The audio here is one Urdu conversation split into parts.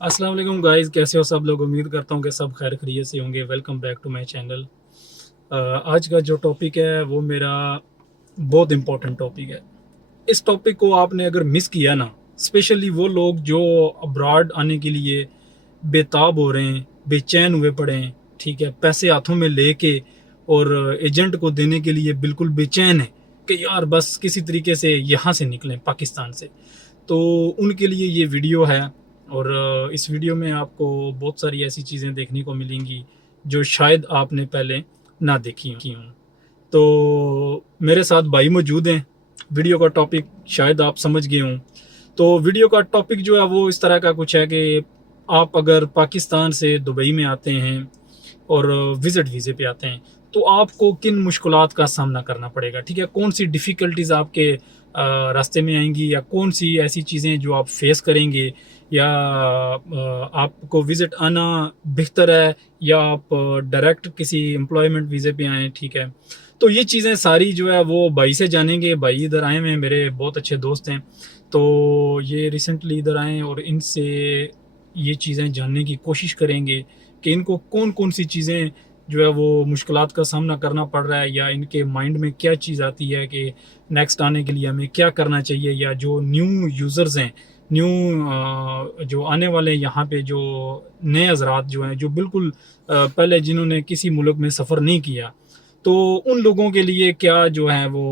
السلام علیکم گائز، کیسے ہو سب لوگ؟ امید کرتا ہوں کہ سب خیر خیریت سے ہوں گے۔ Welcome back to my channel. آج کا جو ٹاپک ہے وہ میرا بہت امپورٹنٹ ٹاپک ہے۔ اس ٹاپک کو آپ نے اگر مس کیا نا، اسپیشلی وہ لوگ جو ابراڈ آنے کے لیے بے تاب ہو رہے ہیں، بے چین ہوئے پڑے ہیں، ٹھیک ہے، پیسے ہاتھوں میں لے کے اور ایجنٹ کو دینے کے لیے بالکل بے چین ہے کہ یار بس کسی طریقے سے یہاں سے نکلیں، پاکستان سے، تو ان کے لیے یہ ویڈیو ہے۔ اور اس ویڈیو میں آپ کو بہت ساری ایسی چیزیں دیکھنے کو ملیں گی جو شاید آپ نے پہلے نہ دیکھی ہوں۔ تو میرے ساتھ بھائی موجود ہیں۔ ویڈیو کا ٹاپک شاید آپ سمجھ گئے ہوں۔ تو ویڈیو کا ٹاپک جو ہے وہ اس طرح کا کچھ ہے کہ آپ اگر پاکستان سے دبئی میں آتے ہیں اور وزٹ ویزے پہ آتے ہیں تو آپ کو کن مشکلات کا سامنا کرنا پڑے گا، ٹھیک ہے، کون سی ڈیفیکلٹیز آپ کے راستے میں آئیں گی، یا کون سی ایسی چیزیں جو آپ فیس کریں گے، یا آپ کو وزٹ آنا بہتر ہے یا آپ ڈائریکٹ کسی امپلائمنٹ ویزے پہ آئیں، ٹھیک ہے۔ تو یہ چیزیں ساری جو ہے وہ بھائی سے جانیں گے۔ بھائی ادھر آئے ہوئے ہیں، میرے بہت اچھے دوست ہیں، تو یہ ریسنٹلی ادھر آئے ہیں اور ان سے یہ چیزیں جاننے کی کوشش کریں گے کہ ان کو کون کون سی چیزیں جو ہے وہ مشکلات کا سامنا کرنا پڑ رہا ہے، یا ان کے مائنڈ میں کیا چیز آتی ہے کہ نیکسٹ آنے کے لیے ہمیں کیا کرنا چاہیے، یا جو نیو یوزرز ہیں، نیو جو آنے والے یہاں پہ جو نئے حضرات جو ہیں، جو بالکل پہلے جنہوں نے کسی ملک میں سفر نہیں کیا، تو ان لوگوں کے لیے کیا جو ہے وہ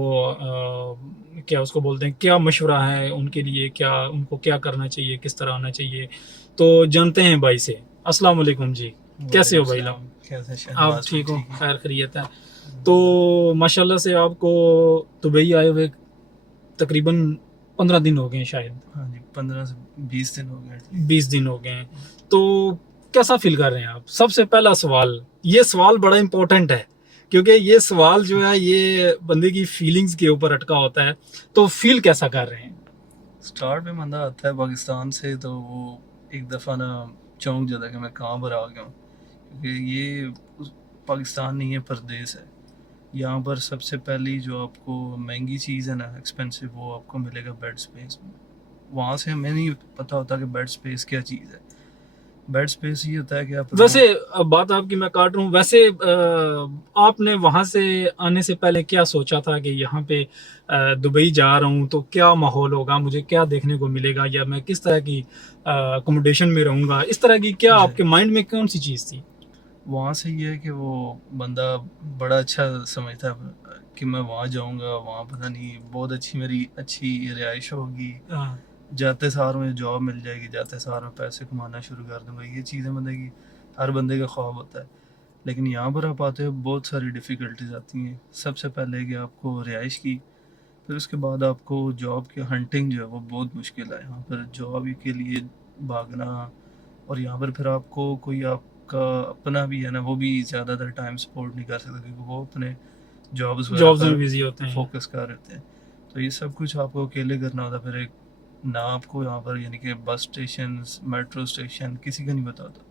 کیا اس کو بولتے ہیں، کیا مشورہ ہے ان کے لیے، کیا ان کو کیا کرنا چاہیے، کس طرح آنا چاہیے۔ تو جانتے ہیں بھائی سے۔ السلام علیکم جی، کیسے وعلیکم ہو بھائی؟ السلام، کیسے آپ شہنواز بھائی؟ ٹھیک ہو؟ ٹھیک ہے خیر خیریت ہے؟ تو الحمدللہ۔ ماشاء اللہ سے آپ کو دبئی آئے ہوئے تقریباً 15 دن ہو گئے ہیں شاید، ہاں جی، 15 سے 20 دن ہو گئے ایٹ لیسٹ۔ 20 دن ہو گئے ہیں۔ تو کیسا فیل کر رہے ہیں آپ؟ سب سے پہلا سوال، یہ سوال بڑا امپورٹنٹ ہے کیونکہ یہ سوال جو ہے یہ بندے کی فیلنگز کے اوپر اٹکا ہوتا ہے۔ تو فیل کیسا کر رہے ہیں؟ اسٹارٹ میں بندہ آتا ہے پاکستان سے تو وہ ایک دفعہ نا چونک جاتا ہے کہ میں کہاں پر آ گیا ہوں، کیونکہ یہ پاکستان نہیں ہے، پردیس ہے۔ یہاں پر سب سے پہلی جو آپ کو مہنگی چیز ہے نا، ایکسپینسو، وہ آپ کو ملے گا بیڈ سپیس میں۔ وہاں سے ہمیں نہیں پتہ ہوتا کہ بیڈ سپیس کیا چیز ہے۔ بیڈ سپیس یہ ہوتا ہے کہ آپ ویسے روم، بات آپ کی میں کاٹ رہا ہوں، ویسے آپ نے وہاں سے آنے سے پہلے کیا سوچا تھا کہ یہاں پہ دبئی جا رہا ہوں تو کیا ماحول ہوگا، مجھے کیا دیکھنے کو ملے گا، یا میں کس طرح کی اکوموڈیشن میں رہوں گا، اس طرح کی کیا جی، آپ کے مائنڈ میں کون سی چیز تھی؟ وہاں سے یہ ہے کہ وہ بندہ بڑا اچھا سمجھتا ہے کہ میں وہاں جاؤں گا، وہاں پتہ نہیں بہت اچھی میری اچھی رہائش ہوگی، ہاں، جاتے سار مجھے جاب مل جائے گی، جاتے سار میں پیسے کمانا شروع کر دوں گا۔ یہ چیزیں بندے کی، ہر بندے کا خواب ہوتا ہے۔ لیکن یہاں پر آپ آتے ہو بہت ساری ڈیفیکلٹیز آتی ہیں۔ سب سے پہلے کہ آپ کو رہائش کی، پھر اس کے بعد آپ کو جاب کی ہنٹنگ جو ہے وہ بہت مشکل ہے یہاں پر، جاب کے لیے بھاگنا۔ اور یہاں پر پھر آپ کو کوئی آپ کا اپنا بھی ہے نا، وہ بھی زیادہ تر ٹائم سپورٹ نہیں کر سکتا کیونکہ وہ اپنے جابز وغیرہ جابز میں پر بزی ہوتے ہیں۔ فوکس کر رہے تھے۔ تو یہ سب کچھ آپ کو اکیلے کرنا ہوتا۔ پھر ایک نہ آپ کو یہاں پر یعنی کہ بس اسٹیشن، میٹرو اسٹیشن کسی کا نہیں پتا ہوتا۔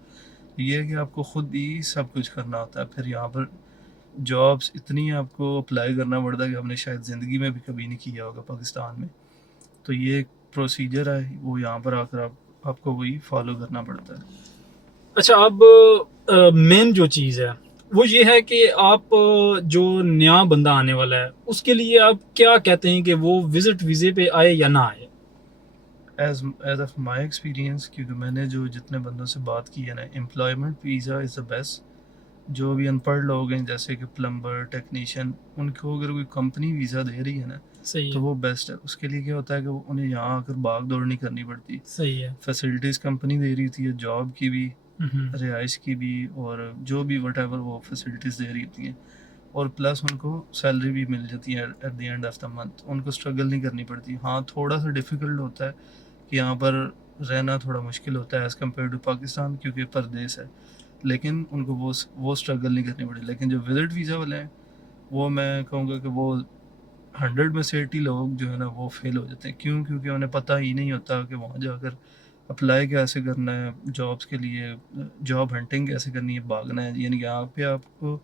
یہ ہے کہ آپ کو خود ہی سب کچھ کرنا ہوتا ہے۔ پھر یہاں پر جابس اتنی آپ کو اپلائی کرنا پڑتا ہے کہ آپ نے شاید زندگی میں بھی کبھی نہیں کیا ہوگا پاکستان میں۔ تو یہ ایک پروسیجر ہے، وہ یہاں پر آ کر آپ کو وہی فالو کرنا پڑتا ہے۔ اچھا، اب مین جو چیز ہے وہ یہ ہے کہ آپ جو نیا بندہ آنے والا ہے اس کے لیے آپ کیا کہتے ہیں کہ وہ وزٹ ویزے پہ آئے یا نہ آئے؟ ایز آف مائی ایکسپیرینس، کیونکہ میں نے جو جتنے بندوں سے بات کی ہے نا، employment visa is the best. جو بھی ان پڑھ لوگ ہیں جیسے کہ پلمبر، ٹیکنیشین، ان کو اگر کوئی کمپنی ویزا دے رہی ہے نا صحیح تو ہے، وہ بیسٹ ہے۔ اس کے لیے کیا ہوتا ہے کہ انہیں یہاں آ کر بھاگ دوڑ نہیں کرنی پڑتی۔ صحیح ہے۔ فیسلٹیز کمپنی دے رہی ہوتی ہے، جاب کی بھی، ہوں، رہائش کی بھی، اور جو بھی وٹ ایور وہ فیسلٹیز دے رہی ہوتی ہیں، اور پلس ان کو سیلری بھی مل جاتی ہے at the end of the month. ان کو اسٹرگل نہیں کرنی پڑتی۔ ہاں تھوڑا سا ڈیفیکلٹ ہوتا ہے کہ یہاں پر رہنا تھوڑا مشکل ہوتا ہے ایز کمپیئر ٹو پاکستان، کیونکہ پردیس ہے، لیکن ان کو وہ اسٹرگل نہیں کرنی پڑی۔ لیکن جو وزٹ ویزا والے ہیں وہ میں کہوں گا کہ وہ 100 میں سے 80 لوگ جو ہے نا وہ فیل ہو جاتے ہیں۔ کیوں؟ کیونکہ انہیں پتہ ہی نہیں ہوتا کہ وہاں جا کر اپلائی کیسے کرنا ہے جابس کے لیے، جاب ہنٹنگ کیسے کرنی ہے، بھاگنا ہے۔ یعنی کہ یہاں پہ آپ کو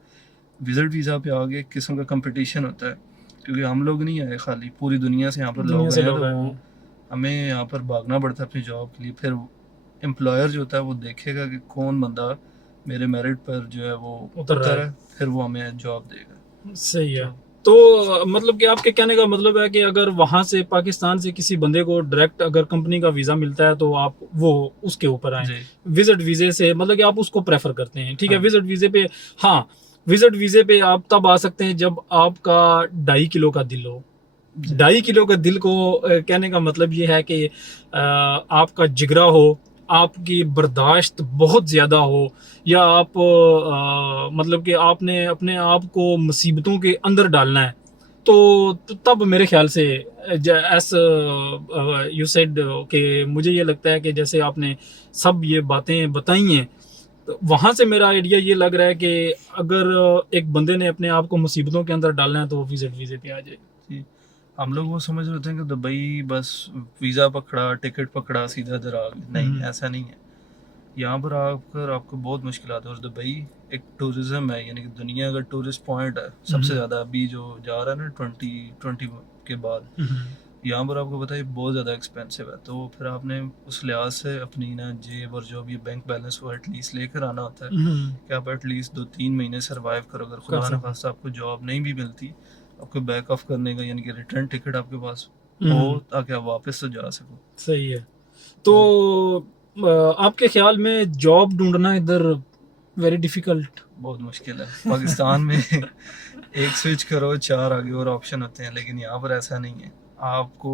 وزٹ ویزا پہ آگے ایک قسم کا کمپٹیشن ہوتا ہے، کیونکہ ہم لوگ نہیں آئے خالی، پوری دنیا سے یہاں پر دنیا لوگ سے آئے ہیں، لوگ تو آئے وہ ہیں۔ ہمیں یہاں پر بھاگنا پڑتا ہے اپنی جاب کے لیے۔ پھر امپلائر جو ہوتا ہے وہ دیکھے گا کہ کون بندہ میرے میرٹ پر جو ہے وہ اتر رہا ہے، پھر وہ ہمیں جاب دے گا. صحیح ہے. تو مطلب کہ آپ کے کہنے کا مطلب ہے کہ اگر وہاں سے پاکستان سے کسی بندے کو ڈائریکٹ اگر کمپنی کا ویزا ملتا ہے تو آپ وہ اس کے اوپر آئیں. جی وزٹ ویزے سے مطلب کہ آپ اس کو پریفر کرتے ہیں. ٹھیک ہے. ہاں. وزٹ ویزے پہ ہاں وزٹ ویزے پہ آپ تب آ سکتے ہیں جب آپ کا 2.5 کلو کا دل ہو. جی 2.5 کلو کا دل کو کہنے کا مطلب یہ ہے کہ آپ کا جگرا ہو, آپ کی برداشت بہت زیادہ ہو, یا آپ مطلب کہ آپ نے اپنے آپ کو مصیبتوں کے اندر ڈالنا ہے, تو تب میرے خیال سے ایس یو سیڈ کہ مجھے یہ لگتا ہے کہ جیسے آپ نے سب یہ باتیں بتائی ہیں, تو وہاں سے میرا آئیڈیا یہ لگ رہا ہے کہ اگر ایک بندے نے اپنے آپ کو مصیبتوں کے اندر ڈالنا ہے تو وہ وزٹ ویزے پہ آ جائے. جی. ہم لوگ وہ سمجھ رہے ہیں کہ دبئی بس ویزا پکڑا, ٹکٹ پکڑا, سیدھا ادھر آ گئے. نہیں, ایسا نہیں ہے. یہاں پر آ کر آپ کو بہت مشکلات ہیں. اور دبئی ایک ٹورزم ہے, یعنی کہ دنیا کا ٹورسٹ پوائنٹ ہے سب سے زیادہ ابھی جو جا رہا ہے نا 2020 کے بعد. یہاں پر آپ کو پتہ ہے بہت زیادہ ایکسپینسو ہے, تو پھر آپ نے اس لحاظ سے اپنی نا جیب اور جو بھی بینک بیلنس وہ ایٹ لیسٹ لے کر آنا ہوتا ہے کہ آپ ایٹ لیسٹ 2-3 مہینے سروائیو کرو. اگر خدا نہ خواستہ آپ کو جاب نہیں بھی ملتی, آپ کو بیک آف کرنے کا یعنی کہ ریٹرن ٹکٹ آپ کے پاس ہو تاکہ آپ واپس تو جا سکو. صحیح ہے. تو آپ کے خیال میں جاب ڈھونڈنا ادھر ویری ڈیفیکلٹ؟ بہت مشکل ہے. پاکستان میں ایک سوئچ کرو 4 آگے اور آپشن ہوتے ہیں, لیکن یہاں پر ایسا نہیں ہے. آپ کو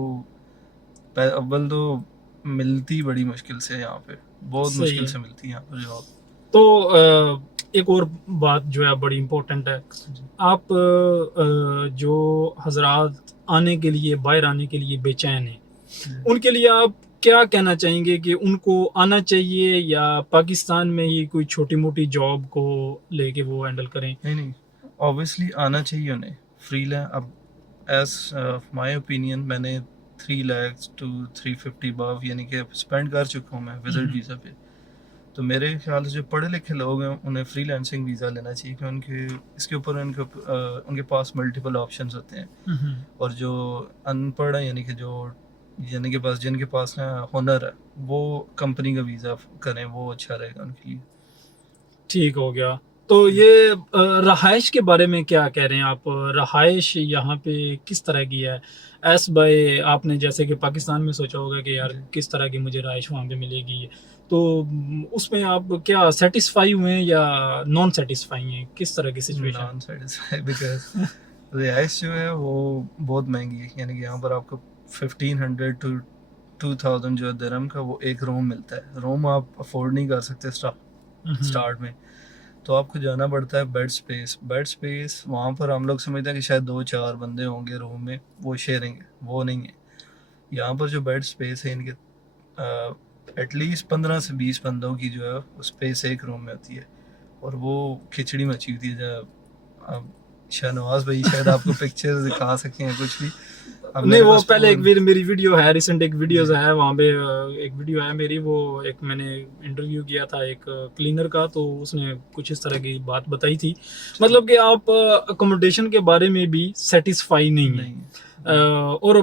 اول تو ملتی بڑی مشکل سے, یہاں پہ بہت مشکل سے ملتی ہے یہاں پر جاب. تو ایک اور بات جو ہے بڑی امپورٹنٹ ہے, آپ جو حضرات آنے کے لیے باہر آنے کے لیے بے چین ہیں, ان کے لیے آپ کیا کہنا چاہیں گے کہ ان کو آنا چاہیے یا پاکستان میں ہی کوئی چھوٹی موٹی جاب کو لے کے وہ ہینڈل کریں؟ نہیں, اوبیسلی آنا چاہیے انہیں. فری اب ایز مائی اوپینین میں نے 3 lakhs to 350 above یعنی کہ اسپینڈ کر چکا ہوں میں وزٹ ویزا پہ. تو میرے خیال سے جو پڑھے لکھے لوگ ہیں انہیں فری لینسنگ ویزا لینا چاہیے, کہ ان کے اس کے اوپر ان کے پاس ملٹیپل آپشنز ہوتے ہیں. اور جو ان پڑھ ہیں یعنی کہ جن کے پاس ہنر ہے وہ کمپنی کا ویزا کریں, وہ اچھا رہے گا ان کے لیے. ٹھیک ہو گیا. تو یہ رہائش کے بارے میں کیا کہہ رہے ہیں آپ؟ رہائش یہاں پہ کس طرح کی ہے؟ ایس بائی آپ نے جیسے کہ پاکستان میں سوچا ہوگا کہ یار کس طرح کی مجھے رہائش وہاں پہ ملے گی, تو اس میں آپ کیا سیٹسفائی ہوئے ہیں یا نان سیٹسفائی ہیں؟ کس طرح کی سچویشن؟ نان سیٹسفائی, بیکاز رہائش جو ہے وہ بہت مہنگی ہے. یعنی کہ یہاں پر آپ کو 1500 to 2000 جو ہے درہم کا وہ ایک روم ملتا ہے. روم آپ افورڈ نہیں کر سکتے اسٹارٹ میں, تو آپ کو جانا پڑتا ہے بیڈ اسپیس. وہاں پر ہم لوگ سمجھتے ہیں کہ شاید 2-4 بندے ہوں گے روم میں, وہ شیئرنگ ہے, وہ نہیں ہے. یہاں پر جو بیڈ اسپیس ہے ان کے ایٹ لیسٹ 15 سے 20 بندوں کی جو ہے اسپیس ایک روم میں ہوتی ہے, اور وہ کھچڑی مچی ہوتی ہے. اب شاہنواز بھائی شاید آپ کو پکچر دکھا سکتے ہیں کچھ بھی. نہیں, وہ پہلے ایک میری ویڈیو ہے, ریسنٹ ایک ویڈیوز ہے وہاں پہ, ایک ویڈیو ہے میری, وہ ایک میں نے انٹرویو کیا تھا ایک کلینر کا, تو اس نے کچھ اس طرح کی بات بتائی تھی, مطلب کہ آپ اکوموڈیشن کے بارے میں بھی سیٹسفائی نہیں ہیں. اور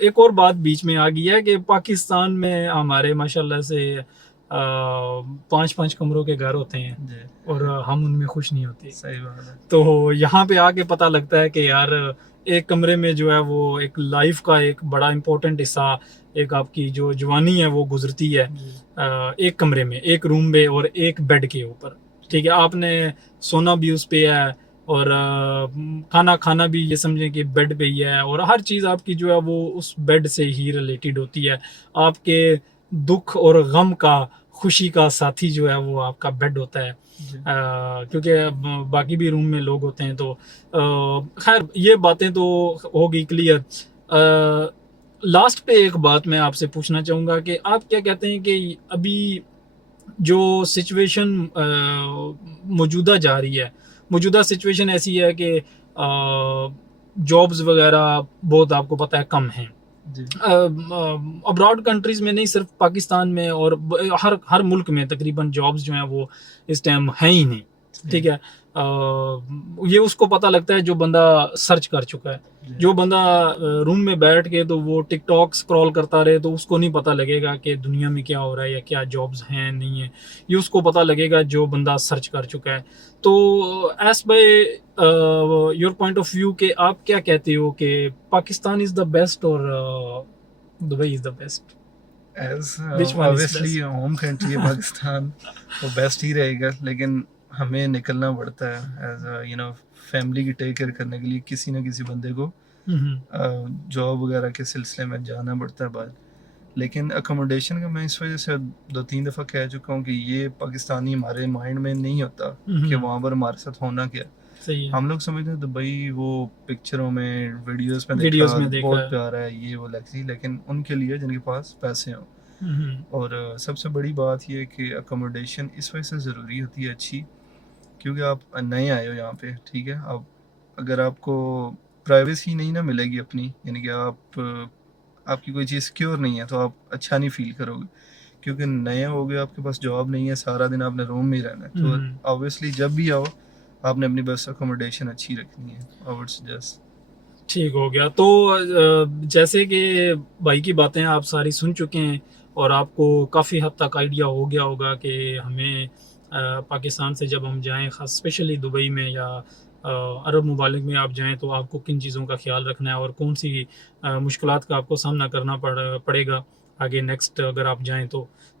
ایک اور بات بیچ میں آ گئی ہے کہ پاکستان میں ہمارے ماشاءاللہ سے 5 کمروں کے گھر ہوتے ہیں اور ہم ان میں خوش نہیں ہوتے. صحیح بات ہے. تو یہاں پہ آ کے پتہ لگتا ہے کہ یار ایک کمرے میں جو ہے وہ ایک لائف کا ایک بڑا امپورٹنٹ حصہ, ایک آپ کی جو جوانی ہے وہ گزرتی ہے ایک کمرے میں, ایک روم میں اور ایک بیڈ کے اوپر. ٹھیک ہے, آپ نے سونا بھی اس پہ ہے اور کھانا بھی یہ سمجھیں کہ بیڈ پہ ہی ہے, اور ہر چیز آپ کی جو ہے وہ اس بیڈ سے ہی ریلیٹڈ ہوتی ہے. آپ کے دکھ اور غم کا, خوشی کا ساتھی جو ہے وہ آپ کا بیڈ ہوتا ہے, کیونکہ باقی بھی روم میں لوگ ہوتے ہیں. تو خیر یہ باتیں تو ہو گئی کلیئر. لاسٹ پہ ایک بات میں آپ سے پوچھنا چاہوں گا کہ آپ کیا کہتے ہیں کہ ابھی جو سچویشن موجودہ جا رہی ہے, موجودہ سچویشن ایسی ہے کہ جابز وغیرہ بہت آپ کو پتہ ہے کم ہیں ابراڈ کنٹریز میں, نہیں صرف پاکستان میں, اور ہر ملک میں تقریباً جابز جو ہیں وہ اس ٹائم ہیں ہی نہیں. ٹھیک ہے. یہ اس کو پتہ لگتا ہے جو بندہ سرچ کر چکا ہے. جو بندہ روم میں بیٹھ کے تو وہ ٹک ٹاک اسکرول کرتا رہے تو اس کو نہیں پتہ لگے گا کہ دنیا میں کیا ہو رہا ہے یا کیا جابز ہیں نہیں ہیں. یہ اس کو پتہ لگے گا جو بندہ سرچ کر چکا ہے. تو as by your point of view کہ آپ کیا کہتے ہو کہ پاکستان از دا بیسٹ اور Dubai is the best? As Which one is obviously home country ہے پاکستان، وہ بیسٹ ہی رہے گا، لیکن ہمیں نکلنا پڑتا ہے ایز یو نو فیملی کی ٹیک کیئر کرنے کے لیے کسی نہ کسی بندے کو جاب وغیرہ کے سلسلے میں جانا پڑتا ہے باہر. لیکن اکوموڈیشن کا میں اس وجہ سے 2-3 دفعہ کہہ چکا ہوں کہ یہ پاکستانی ہمارے مائنڈ میں نہیں ہوتا کہ وہاں پر ہمارے ساتھ ہونا کیا. ہم لوگ سمجھتے ہیں دبئی وہ پکچروں میں ویڈیوز میں دیکھا بہت پیارا ہے یہ وہ لگتی، لیکن ان کے لیے جن کے پاس پیسے ہوں. اور سب سے بڑی بات یہ ہے کہ اکوموڈیشن اس وجہ سے ضروری ہوتی ہے اچھی، کیونکہ آپ نئے آئے ہو یہاں پہ، ٹھیک ہے. اب اگر آپ کو پرائیویسی نہیں نہ ملے گی اپنی، یعنی کہ آپ کی کوئی چیز سیکیور نہیں ہے تو آپ اچھا نہیں فیل کرو گے، کیونکہ نئے ہو گئے، آپ کے پاس جاب نہیں ہے، سارا دن آپ نے روم میں ہی رہنا ہے. تو آبویسلی جب بھی آؤ آپ نے اپنی بس اکوموڈیشن اچھی رکھنی ہے. I would suggest. ٹھیک ہو گیا. تو جیسے کہ بھائی کی باتیں آپ ساری سن چکے ہیں اور آپ کو کافی حد تک آئیڈیا ہو گیا ہوگا کہ ہمیں پاکستان سے جب ہم جائیں، خاص اسپیشلی دبئی میں یا عرب ممالک میں آپ جائیں تو آپ کو کن چیزوں کا خیال رکھنا ہے اور کون سی مشکلات کا آپ کو سامنا کرنا پڑے گا آگے نیکسٹ اگر آپ جائیں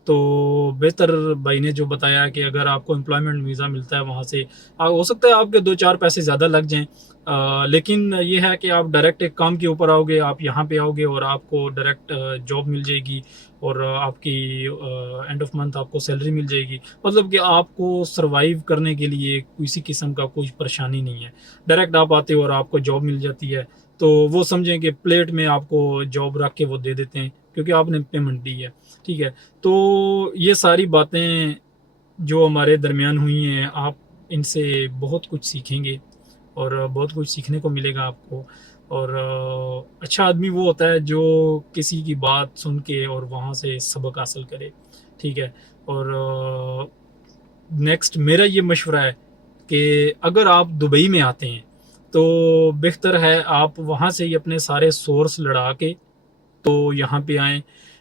تو بہتر بھائی نے جو بتایا کہ اگر آپ کو امپلائمنٹ ویزا ملتا ہے وہاں سے، ہو سکتا ہے آپ کے 2-4 پیسے زیادہ لگ جائیں، لیکن یہ ہے کہ آپ ڈائریکٹ ایک کام کے اوپر آؤ گے، آپ یہاں پہ آؤ گے اور آپ کو ڈائریکٹ جاب مل جائے گی اور آپ کی اینڈ آف منتھ آپ کو سیلری مل جائے گی. مطلب کہ آپ کو سروائیو کرنے کے لیے کسی قسم کا کوئی پریشانی نہیں ہے. ڈائریکٹ آپ آتے ہو اور آپ کو جاب مل جاتی ہے تو وہ سمجھیں کہ پلیٹ میں آپ کو جاب رکھ کے وہ دے دیتے ہیں کیونکہ آپ نے پیمنٹ دی ہے. ٹھیک ہے. تو یہ ساری باتیں جو ہمارے درمیان ہوئی ہیں، آپ ان سے بہت کچھ سیکھیں گے اور بہت کچھ سیکھنے کو ملے گا آپ کو. اور اچھا آدمی وہ ہوتا ہے جو کسی کی بات سن کے اور وہاں سے سبق حاصل کرے. ٹھیک ہے. اور نیکسٹ میرا یہ مشورہ ہے کہ اگر آپ دبئی میں آتے ہیں تو بہتر ہے آپ وہاں سے ہی اپنے سارے سورس لڑا کے تو یہاں پہ آئیں.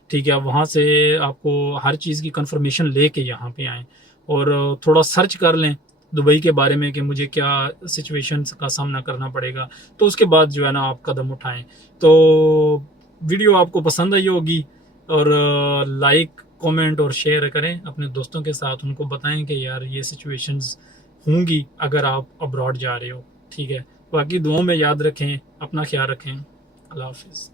ٹھیک ہے. وہاں سے آپ کو ہر چیز کی کنفرمیشن لے کے یہاں پہ آئیں اور تھوڑا سرچ کر لیں دبئی کے بارے میں کہ مجھے کیا سچویشنز کا سامنا کرنا پڑے گا، تو اس کے بعد جو ہے نا آپ قدم اٹھائیں. تو ویڈیو آپ کو پسند آئی ہوگی اور لائک کومنٹ اور شیئر کریں اپنے دوستوں کے ساتھ، ان کو بتائیں کہ یار یہ سچویشنز ہوں گی اگر آپ ابراڈ جا رہے ہو. ٹھیک ہے. باقی دعاؤں میں یاد رکھیں، اپنا خیال رکھیں. اللہ حافظ.